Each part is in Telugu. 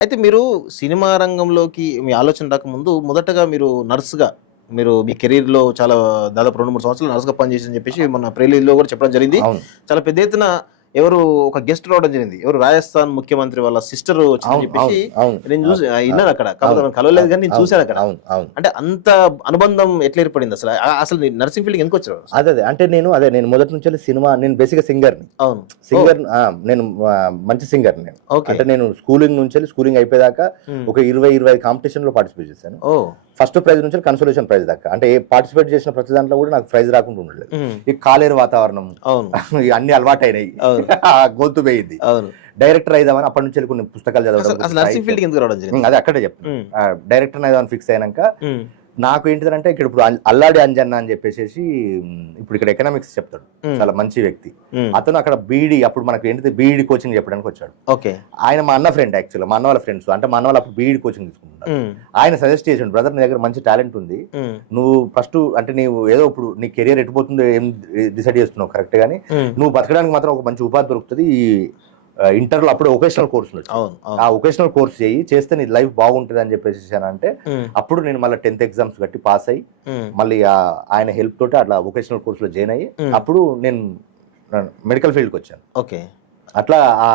అయితే మీరు సినిమా రంగంలోకి మీ ఆలోచన రాకముందు మొదటగా మీరు నర్స్‌గా మీరు మీ కెరియర్‌లో చాలా దాదాపు 2, 3 సంవత్సరాలు నర్స్‌గా పనిచేశారని చెప్పేసి మొన్న ప్రిలీజ్‌లో కూడా చెప్పడం జరిగింది. అవును. చాలా పెద్ద ఎత్తున ఎవరు ఒక గెస్ట్ రావడం జరిగింది. ఎవరు రాజస్థాన్ ముఖ్యమంత్రి వాళ్ళ సిస్టర్ వచ్చిందని అవును. చెప్పేసి అవును. అవును. నేను చూసి ఇన్నాను అక్కడ. కాకపోతే అవును. మనం కలవలేదు గానీ నేను అవును. చూసానక్కడ. అవును. అవును. అంటే అంత అనుబంధం ఎట్లా ఏర్పడింది అసలు? అసలు నర్సింగ్ ఫీల్డ్‌కి ఎందుకొచ్చారు? అదే. అంటే నేను మొదటి నుంచెల్లి సినిమా నేను బేసిక్‌గా సింగర్‌ని. అవును. ఓహ్! సింగర్ నేను మంచి సింగర్‌ని నేను. ఓకే. అంటే నేను స్కూలింగ్ అయిపోయేదాకా హ్మ్. ఒక 20, 25 కాంపిటీషన్‌లో పార్టిసిపేట్ చేశాను. ఓహ్! ఫస్ట్ ప్రైజ్ నుంచి కన్సోలేషన్ ప్రైజ్ దాకా. అంటే పార్టిసిపేట్ చేసిన ప్రతి దాంట్లో కూడా నాకు ప్రైజ్ రాకుండా ఉండలేదు. హ్మ్. ఈ కాలేరు వాతావరణం అవును. ఇక అన్నీ అలవాటయినాయి. అవును. గొంతు పోయింది. అవును. డైరెక్టర్ అయిదామని అప్పటి నుంచి కొన్ని పుస్తకాలు చదవడం. అసలు నర్సింగ్ ఫీల్డ్‌కి ఎందుకు రావడం జరిగింది? అదే అక్కడే చెప్తున్నా. హ్మ్. డైరెక్టర్ అయిదామని ఫిక్స్ అయినాక హ్మ్. నాకు ఏంటిదంటే ఇప్పుడు అల్లాడి అంజన్న అని చెప్పేసి ఇప్పుడు ఇక్కడ ఎకనామిక్స్ చెప్తాడు. హ్మ్. చాలా మంచి వ్యక్తి. హ్మ్. అతను అక్కడ బీఈడీ అప్పుడు మనకు ఏంటిది బీఈడీ కోచింగ్ చెప్పడానికి వచ్చాడు. ఓకే. ఆయన మా అన్న ఫ్రెండ్ యాక్చువల్‌గా. మా అన్న వాళ్ళ ఫ్రెండ్స్. అంటే మా అన్న వాళ్ళు అప్పుడు బీఈడీ కోచింగ్ తీసుకుంటున్నారు. హ్మ్. ఆయన సజెస్ట్ చేసిండు, బ్రదర్ నీ దగ్గర మంచి టాలెంట్ ఉంది. హ్మ్. నువ్వు ఫస్ట్ అంటే నీవు ఏదో ఇప్పుడు నీ కెరియర్ ఎటుపోతుందో ఏం డిసైడ్ చేస్తున్నావు కరెక్ట్ గానీ హ్మ్. నువ్వు బతకడానికి మాత్రం ఒక మంచి ఉపాధి దొరుకుతుంది. ఈ ఇంటర్‌లో అప్పుడు వొకేషనల్ కోర్సులు వచ్చాయి. అవును. ఆ అవును. వొకేషనల్ కోర్స్ చేస్తే నీ లైఫ్ బాగుంటుంది అని చెప్పేసానంటే హ్మ్. అప్పుడు నేను మళ్ళీ 10th ఎగ్జామ్స్ కట్టి పాస్ అయ్యి హ్మ్. మళ్ళీ ఆయన హెల్ప్ తోటి అట్లా వొకేషనల్ కోర్సులో జాయిన్ అయ్యి హ్మ్. అప్పుడు నేను మెడికల్ ఫీల్డ్కి వచ్చాను. ఓకే. అట్లా ఆ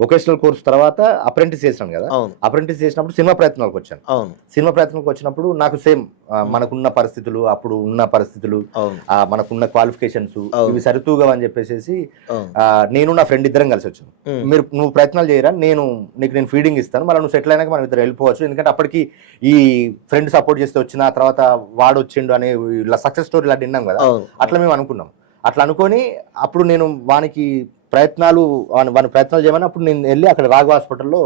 వొకేషనల్ కోర్స్ తర్వాత అప్రెంటిస్ చేశాను కదా. అవును. అప్రెంటిస్ చేసినప్పుడు సినిమా ప్రయత్నాలకు వచ్చాను. అవును. సినిమా ప్రయత్నాలకు వచ్చినప్పుడు నాకు సేమ్ హ్మ్. మనకున్న పరిస్థితులు అప్పుడు ఉన్న పరిస్థితులు అవును. మనకున్న క్వాలిఫికేషన్స్ అవును. ఇవి సరితూగవు అని చెప్పేసి అవును. నేను నా ఫ్రెండ్ ఇద్దరం కలిసి వచ్చాను. హ్మ్. నువ్వు ప్రయత్నాలు చేయరా, నేను ఫీడింగ్ ఇస్తాను, మళ్ళీ నువ్వు సెటిల్ అయినాక మనం ఇద్దరు వెళ్ళిపోవచ్చు. ఎందుకంటే అప్పటికి ఈ ఫ్రెండ్ సపోర్ట్ చేస్తే వచ్చిన తర్వాత వాడు వచ్చిండు అనే ఇలా సక్సెస్ స్టోరీ ఇలా విన్నాం కదా. అవును. అట్లా మేము అనుకున్నాం. అట్లా అనుకొని అప్పుడు నేను వాని ప్రయత్నాలు చేయమని అప్పుడు నేను వెళ్ళి అక్కడ రాఘవ హాస్పిటల్లో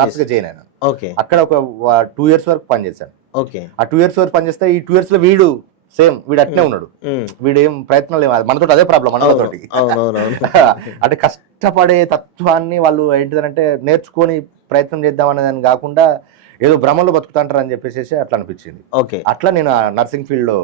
నర్స్గా జాయిన్ అయినాను. ఓకే. అక్కడ ఒక 2 years వరకు పనిచేశాను. ఓకే. ఆ 2 years వరకు పనిచేస్తే ఈ 2 years లో వీడు అట్నే ఉన్నాడు. హ్మ్. వీడు ఏం ప్రయత్నాలు మనతోటి అదే ప్రాబ్లం అన్నతోటి. అవునవునవును. అంటే కష్టపడే తత్వాన్ని వాళ్ళు ఏంటిదంటే నేర్చుకొని ప్రయత్నం చేద్దాం అనేదాన్ని కాకుండా ఏదో భ్రమంలో బతుకుతాంటారు అని చెప్పేసి అట్లా అనిపించింది. ఓకే. అట్లా నేను ఆ నర్సింగ్ ఫీల్డ్ లో